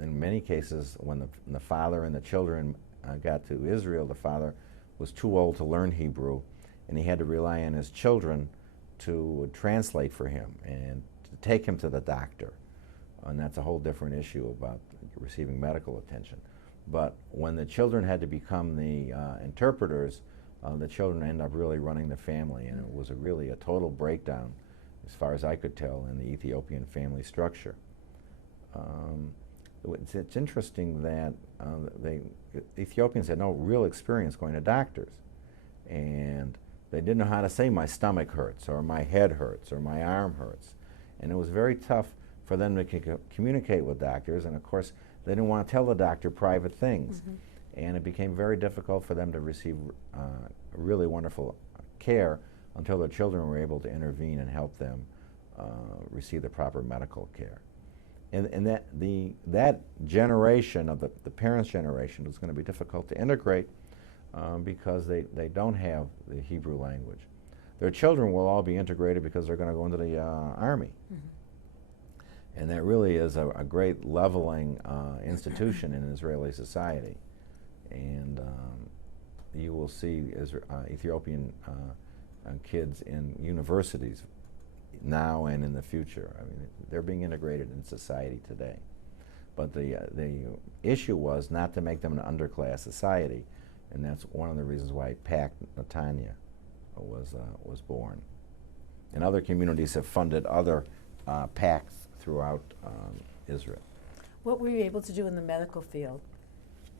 in many cases when the father and the children got to Israel, the father was too old to learn Hebrew, and he had to rely on his children to translate for him and to take him to the doctor. And that's a whole different issue about receiving medical attention. But when the children had to become the interpreters, the children ended up really running the family, and it was really a total breakdown, as far as I could tell, in the Ethiopian family structure. It's interesting that the Ethiopians had no real experience going to doctors, and they didn't know how to say my stomach hurts or my head hurts or my arm hurts, and it was very tough for them to communicate with doctors, and of course they didn't want to tell the doctor private things. Mm-hmm. And it became very difficult for them to receive really wonderful care until their children were able to intervene and help them receive the proper medical care. And that generation of the parents' generation is going to be difficult to integrate because they don't have the Hebrew language. Their children will all be integrated because they're going to go into the Army. Mm-hmm. And that really is a great leveling institution in Israeli society. And you will see Ethiopian kids in universities now and in the future. I mean, they're being integrated in society today. But the issue was not to make them an underclass society, and that's one of the reasons why Pact Netanya was born. And other communities have funded other pacts throughout Israel. What were you able to do in the medical field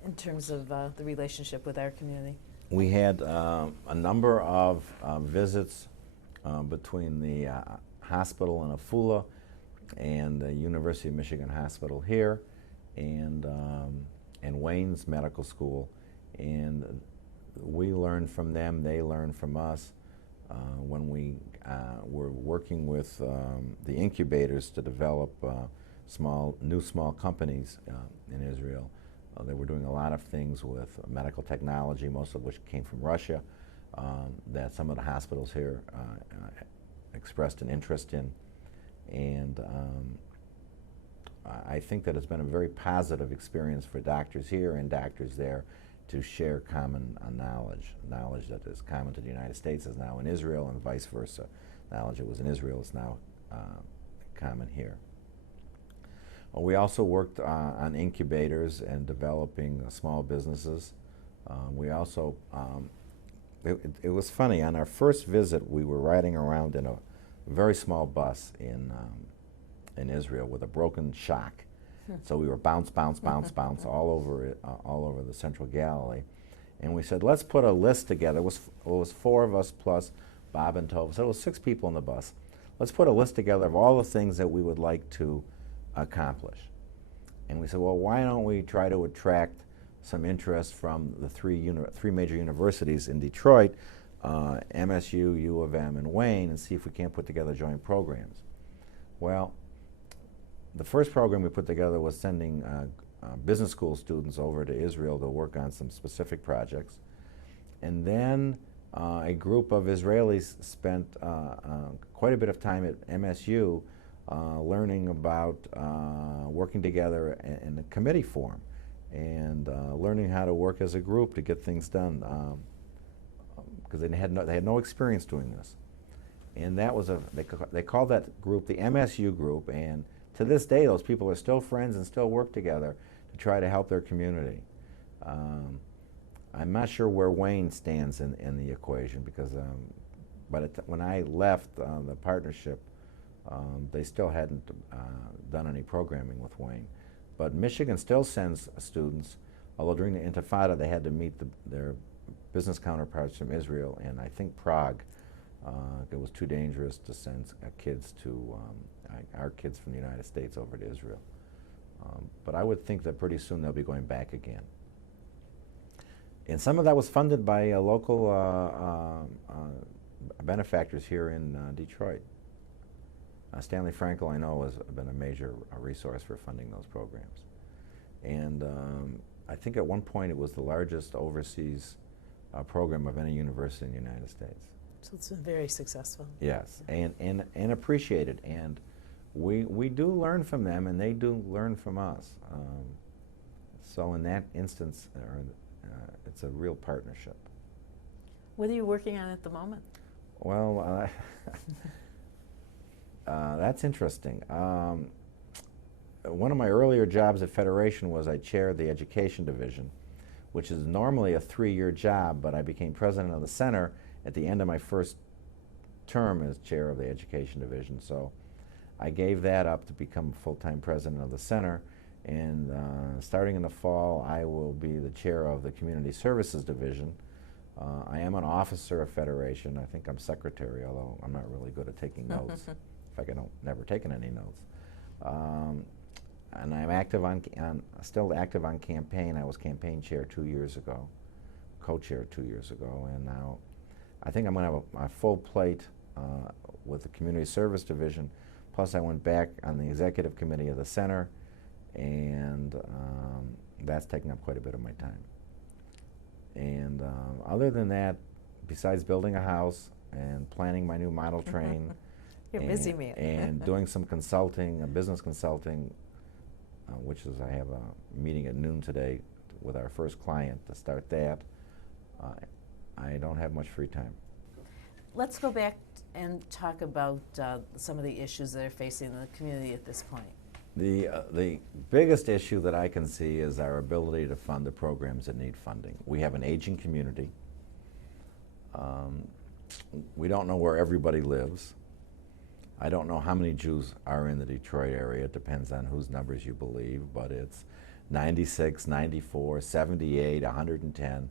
in terms of the relationship with our community? We had a number of visits between the hospital in Afula and the University of Michigan Hospital here, and Wayne's Medical School. And we learned from them, they learned from us. When we were working with the incubators to develop new small companies in Israel, they were doing a lot of things with medical technology, most of which came from Russia, that some of the hospitals here expressed an interest in. And I think that it's been a very positive experience for doctors here and doctors there to share common knowledge that is common to the United States is now in Israel, and vice versa. Knowledge that was in Israel is now common here. We also worked on incubators and developing small businesses. We also, it was funny, on our first visit we were riding around in a very small bus in Israel with a broken shock. So we were bounce all over the Central Galilee. And we said, let's put a list together. It was 4 of us plus Bob and Tove. So it was 6 people in the bus. Let's put a list together of all the things that we would like to accomplish. And we said, well, why don't we try to attract some interest from the 3 major universities in Detroit, MSU, U of M, and Wayne, and see if we can't put together joint programs. Well, the first program we put together was sending business school students over to Israel to work on some specific projects. And then a group of Israelis spent quite a bit of time at MSU learning about working together in a committee form and learning how to work as a group to get things done, because they had no experience doing this. And that was they called that group the MSU group, and to this day those people are still friends and still work together to try to help their community. I'm not sure where Wayne stands in the equation, because when I left the partnership, they still hadn't done any programming with Wayne. But Michigan still sends students, although during the Intifada they had to meet their business counterparts from Israel and I think Prague. It was too dangerous to send kids to our kids from the United States over to Israel. But I would think that pretty soon they'll be going back again. And some of that was funded by local benefactors here in Detroit. Stanley Frankel, I know, has been a major resource for funding those programs. And I think at one point it was the largest overseas program of any university in the United States. So it's been very successful. Yes, and appreciated. And we do learn from them, and they do learn from us. So in that instance, it's a real partnership. What are you working on at the moment? Well, that's interesting. One of my earlier jobs at Federation was I chaired the Education Division, which is normally a 3-year job, but I became president of the center at the end of my first term as chair of the Education Division. So I gave that up to become full-time president of the center, and starting in the fall I will be the chair of the Community Services Division. I am an officer of Federation. I think I'm secretary, although I'm not really good at taking notes. In fact, I've never taken any notes. And I'm active still active on campaign. I was campaign chair 2 years ago, co-chair 2 years ago, and now I think I'm going to have a full plate with the Community Service Division. Plus I went back on the executive committee of the center, and that's taking up quite a bit of my time. And other than that, besides building a house and planning my new model train, You're a busy man. and doing some consulting, business consulting, which is, I have a meeting at noon today with our first client to start that. I don't have much free time. Let's go back and talk about some of the issues that are facing the community at this point. The biggest issue that I can see is our ability to fund the programs that need funding. We have an aging community. We don't know where everybody lives. I don't know how many Jews are in the Detroit area. It depends on whose numbers you believe, but it's 96, 94, 78, 110.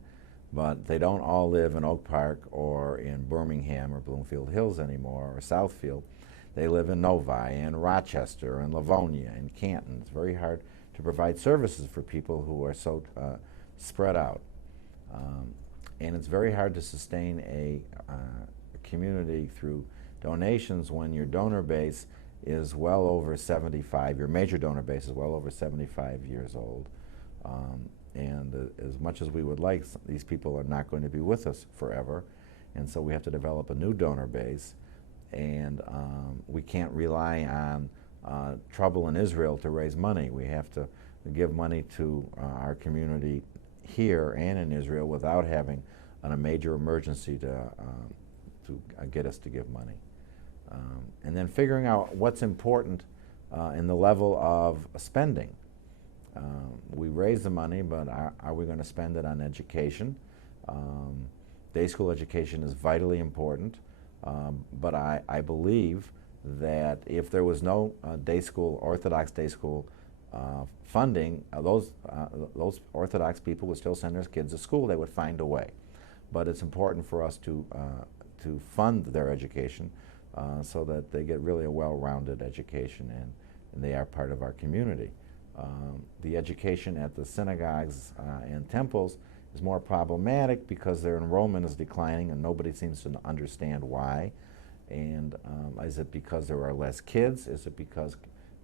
But they don't all live in Oak Park or in Birmingham or Bloomfield Hills anymore or Southfield. They live in Novi and Rochester and Livonia and Canton. It's very hard to provide services for people who are so spread out. And it's very hard to sustain a community through donations when your donor base is well over 75, your major donor base is well over 75 years old. And as much as we would like, these people are not going to be with us forever. And so we have to develop a new donor base. And we can't rely on trouble in Israel to raise money. We have to give money to our community here and in Israel without having a major emergency to get us to give money. And then figuring out what's important in the level of spending. We raise the money, but are we going to spend it on education? Day school education is vitally important, but I believe that if there was no day school, Orthodox day school funding, those Orthodox people would still send their kids to school. They would find a way. But it's important for us to fund their education so that they get really a well-rounded education and they are part of our community. The education at the synagogues and temples is more problematic because their enrollment is declining and nobody seems to understand why. And is it because there are less kids? Is it because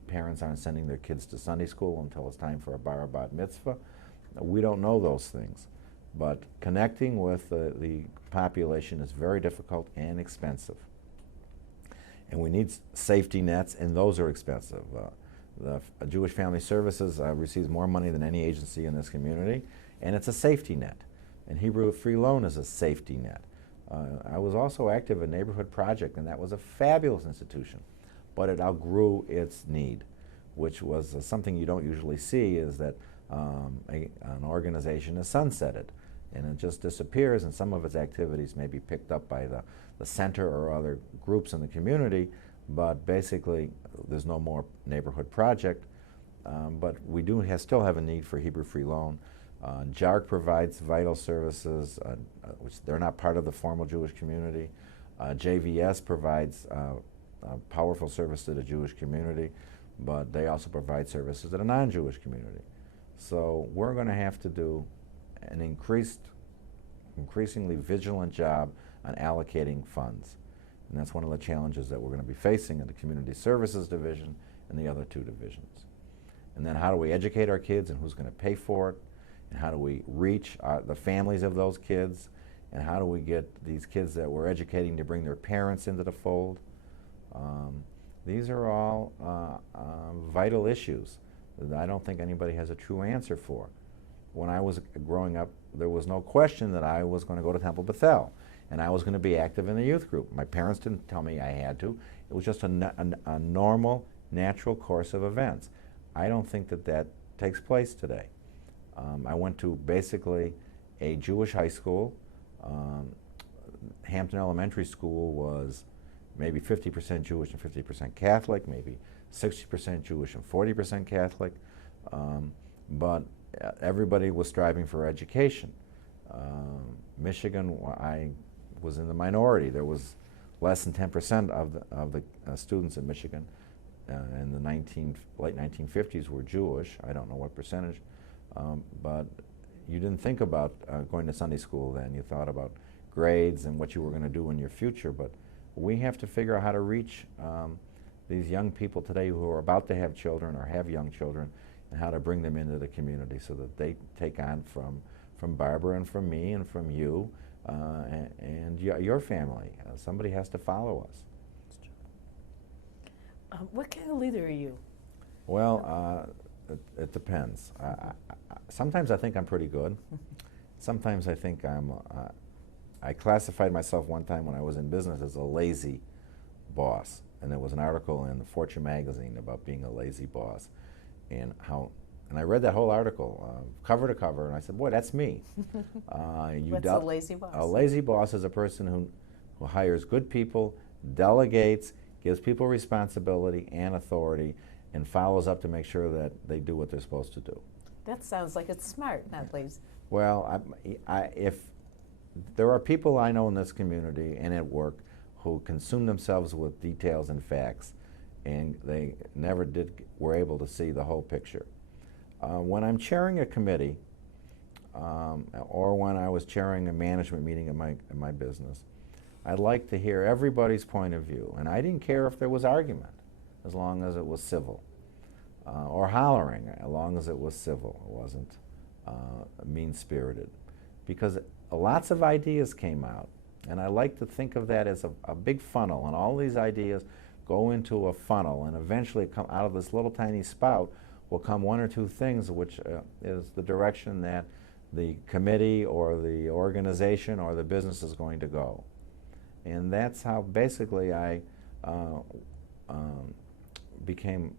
parents aren't sending their kids to Sunday school until it's time for a bar mitzvah? We don't know those things. But connecting with the population is very difficult and expensive. And we need safety nets, and those are expensive. The Jewish Family Services receives more money than any agency in this community, and it's a safety net. And Hebrew Free Loan is a safety net. I was also active in Neighborhood Project, and that was a fabulous institution, but it outgrew its need, which was something you don't usually see, is that an organization is sunsetted, and it just disappears, and some of its activities may be picked up by the center or other groups in the community, but basically there's no more Neighborhood Project, but we do still have a need for Hebrew Free Loan. JARC provides vital services, which they're not part of the formal Jewish community. JVS provides powerful service to the Jewish community, but they also provide services to the non-Jewish community. So we're going to have to do an increasingly vigilant job on allocating funds. And that's one of the challenges that we're going to be facing in the Community Services Division and the other two divisions. And then how do we educate our kids and who's going to pay for it? And how do we reach the families of those kids? And how do we get these kids that we're educating to bring their parents into the fold? These are all vital issues that I don't think anybody has a true answer for. When I was growing up, there was no question that I was going to go to Temple Bethel, and I was going to be active in the youth group. My parents didn't tell me I had to. It was just a normal, natural course of events. I don't think that takes place today. I went to basically a Jewish high school. Hampton Elementary School was maybe 50% Jewish and 50% Catholic, maybe 60% Jewish and 40% Catholic, but everybody was striving for education. Michigan, I was in the minority. There was less than 10% of the students in Michigan in the late 1950s were Jewish. I don't know what percentage, but you didn't think about going to Sunday school then. You thought about grades and what you were going to do in your future, but we have to figure out how to reach these young people today who are about to have children or have young children, and how to bring them into the community so that they take on from Barbara and from me and from you and your family. Somebody has to follow us. What kind of leader are you? Well, it depends. Sometimes I think I'm pretty good. Sometimes I think I classified myself one time when I was in business as a lazy boss. And there was an article in the Fortune magazine about being a lazy boss. And I read that whole article, cover to cover, and I said, boy, that's me. What's a lazy boss? A lazy boss is a person who hires good people, delegates, gives people responsibility and authority, and follows up to make sure that they do what they're supposed to do. That sounds like it's smart, not lazy. Well, if there are people I know in this community and at work who consume themselves with details and facts, and they never were able to see the whole picture. When I'm chairing a committee, or when I was chairing a management meeting in my business, I'd like to hear everybody's point of view, and I didn't care if there was argument, as long as it was civil, or hollering, as long as it was civil. It wasn't mean-spirited, because lots of ideas came out, and I like to think of that as a big funnel, and all these ideas go into a funnel, and eventually come out of this little tiny spout will come one or two things, which is the direction that the committee or the organization or the business is going to go. And that's how basically I became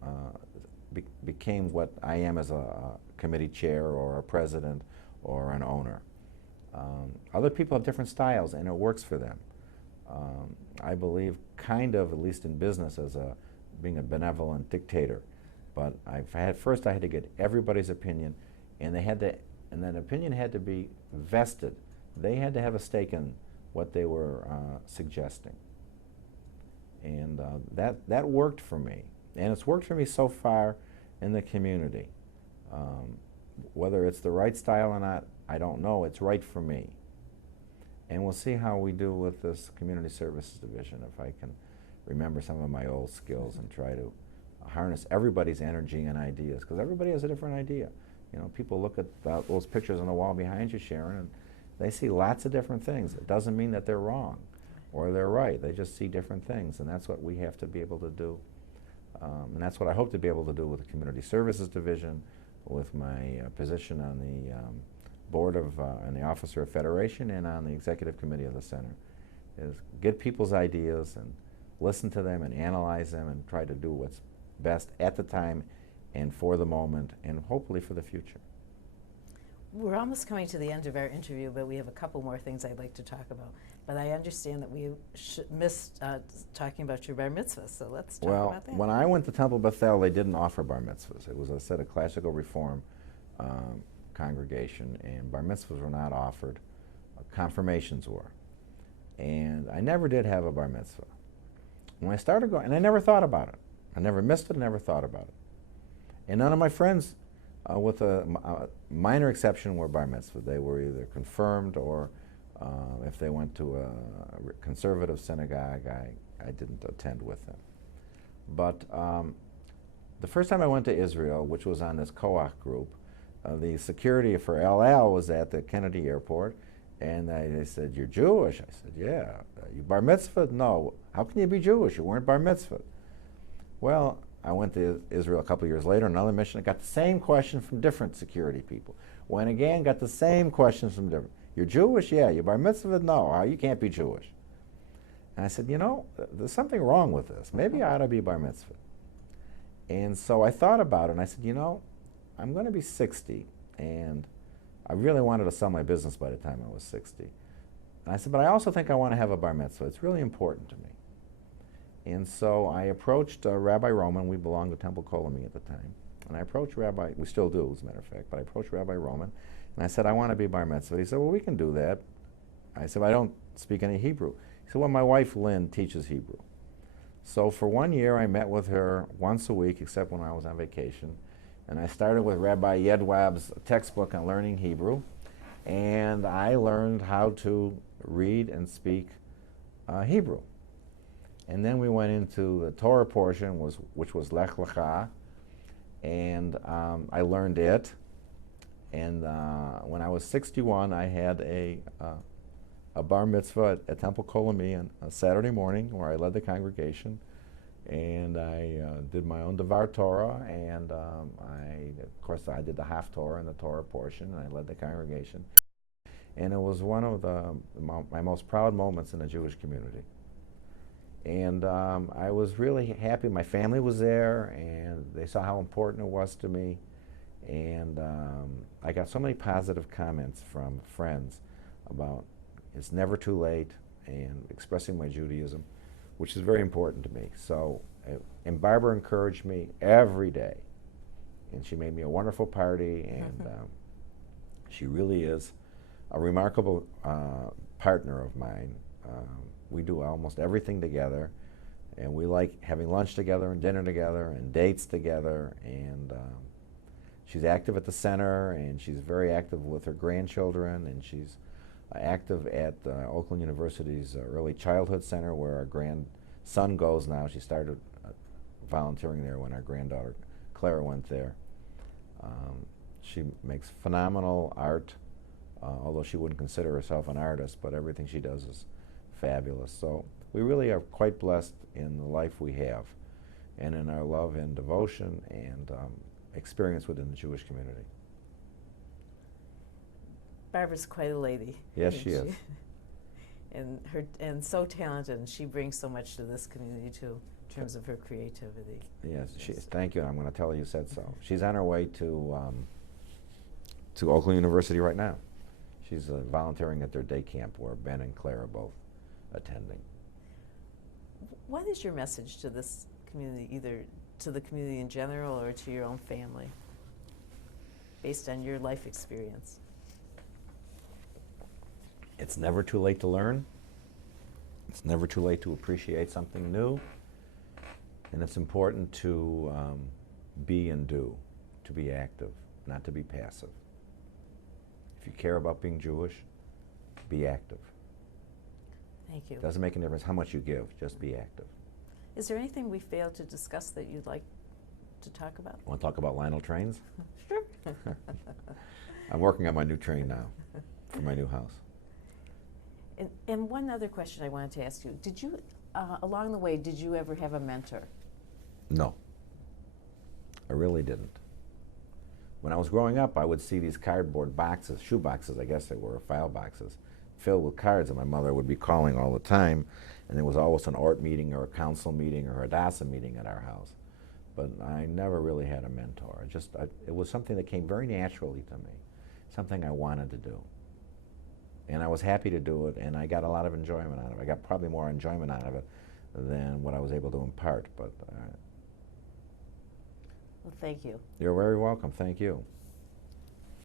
what I am as a committee chair or a president or an owner. Other people have different styles, and it works for them. I believe kind of, at least in business, as being a benevolent dictator. But first I had to get everybody's opinion, and that opinion had to be vested. They had to have a stake in what they were suggesting. And that worked for me. And it's worked for me so far in the community. Whether it's the right style or not, I don't know. It's right for me. And we'll see how we do with this Community Services Division, if I can remember some of my old skills and try to harness everybody's energy and ideas, because everybody has a different idea. You know, people look at those pictures on the wall behind you, Sharon, and they see lots of different things. It doesn't mean that they're wrong or they're right. They just see different things, and that's what we have to be able to do. And that's what I hope to be able to do with the Community Services Division, with my position on the board of and the Officer of Federation, and on the Executive Committee of the Center, is get people's ideas and listen to them and analyze them and try to do what's best at the time and for the moment, and hopefully for the future. We're almost coming to the end of our interview, but we have a couple more things I'd like to talk about. But I understand that we missed talking about your bar mitzvah, so let's talk about that. Well, when I went to Temple Bethel, they didn't offer bar mitzvahs. It was a set of classical reform congregation, and bar mitzvahs were not offered. Confirmations were. And I never did have a bar mitzvah. When I started going, and I never thought about it. I never missed it, never thought about it. And none of my friends, with a minor exception, were bar mitzvah. They were either confirmed, or if they went to a conservative synagogue, I didn't attend with them. But the first time I went to Israel, which was on this Koach group, the security for El Al was at the Kennedy airport, and they said, "You're Jewish?" I said, "Yeah." "You bar mitzvah?" "No." "How can you be Jewish? You weren't bar mitzvah." Well, I went to Israel a couple years later, another mission. I got the same question from different security people. Went again, got the same questions from different. "You're Jewish?" "Yeah." "You bar mitzvah?" "No." "You can't be Jewish." And I said, you know, there's something wrong with this. Maybe I ought to be bar mitzvah. And so I thought about it, and I said, you know, I'm going to be 60, and I really wanted to sell my business by the time I was 60. And I said, but I also think I want to have a bar mitzvah. It's really important to me. And so I approached Rabbi Roman. We belonged to Temple Kolami at the time. And I approached Rabbi, we still do, as a matter of fact, but I approached Rabbi Roman, and I said, I want to be bar mitzvah. He said, well, we can do that. I said, I don't speak any Hebrew. He said, well, my wife, Lynn, teaches Hebrew. So for 1 year, I met with her once a week, except when I was on vacation. And I started with Rabbi Yedwab's textbook on learning Hebrew. And I learned how to read and speak Hebrew. And then we went into the Torah portion, which was Lech Lecha. And I learned it. And when I was 61, I had a bar mitzvah at Temple Kolami on a Saturday morning, where I led the congregation. And I did my own Devar Torah, and of course I did the half Torah and the Torah portion, and I led the congregation. And it was one of my most proud moments in the Jewish community. And I was really happy. My family was there, and they saw how important it was to me. And I got so many positive comments from friends about it's never too late, and expressing my Judaism, which is very important to me. So, and Barbara encouraged me every day, and she made me a wonderful party, and she really is a remarkable partner of mine. we do almost everything together, and we like having lunch together and dinner together and dates together. And she's active at the center, and she's very active with her grandchildren, and she's active at Oakland University's Early Childhood Center, where our grandson goes now. She started volunteering there when our granddaughter Clara went there. She makes phenomenal art, although she wouldn't consider herself an artist, but everything she does is fabulous. So we really are quite blessed in the life we have, and in our love and devotion and experience within the Jewish community. Barbara's quite a lady. Yes, she is. And so talented, and she brings so much to this community too, in terms of her creativity. Yes, thank you. I'm going to tell her you said so. She's on her way to Oakland University right now. She's volunteering at their day camp where Ben and Claire are both attending. What is your message to this community, either to the community in general or to your own family, based on your life experience? It's never too late to learn. It's never too late to appreciate something new. And it's important to be and do, to be active, not to be passive. If you care about being Jewish, be active. Thank you. It doesn't make any difference how much you give, just be active. Is there anything we failed to discuss that you'd like to talk about? Want to talk about Lionel trains? Sure. I'm working on my new train now for my new house. And one other question I wanted to ask you. Did you, along the way, did you ever have a mentor? No, I really didn't. When I was growing up, I would see these cardboard boxes, shoe boxes, I guess they were, file boxes, filled with cards, and my mother would be calling all the time, and there was always an art meeting or a council meeting or a Hadassah meeting at our house. But I never really had a mentor. It was something that came very naturally to me, something I wanted to do. And I was happy to do it, and I got a lot of enjoyment out of it. I got probably more enjoyment out of it than what I was able to impart. But Well, thank you. You're very welcome. Thank you.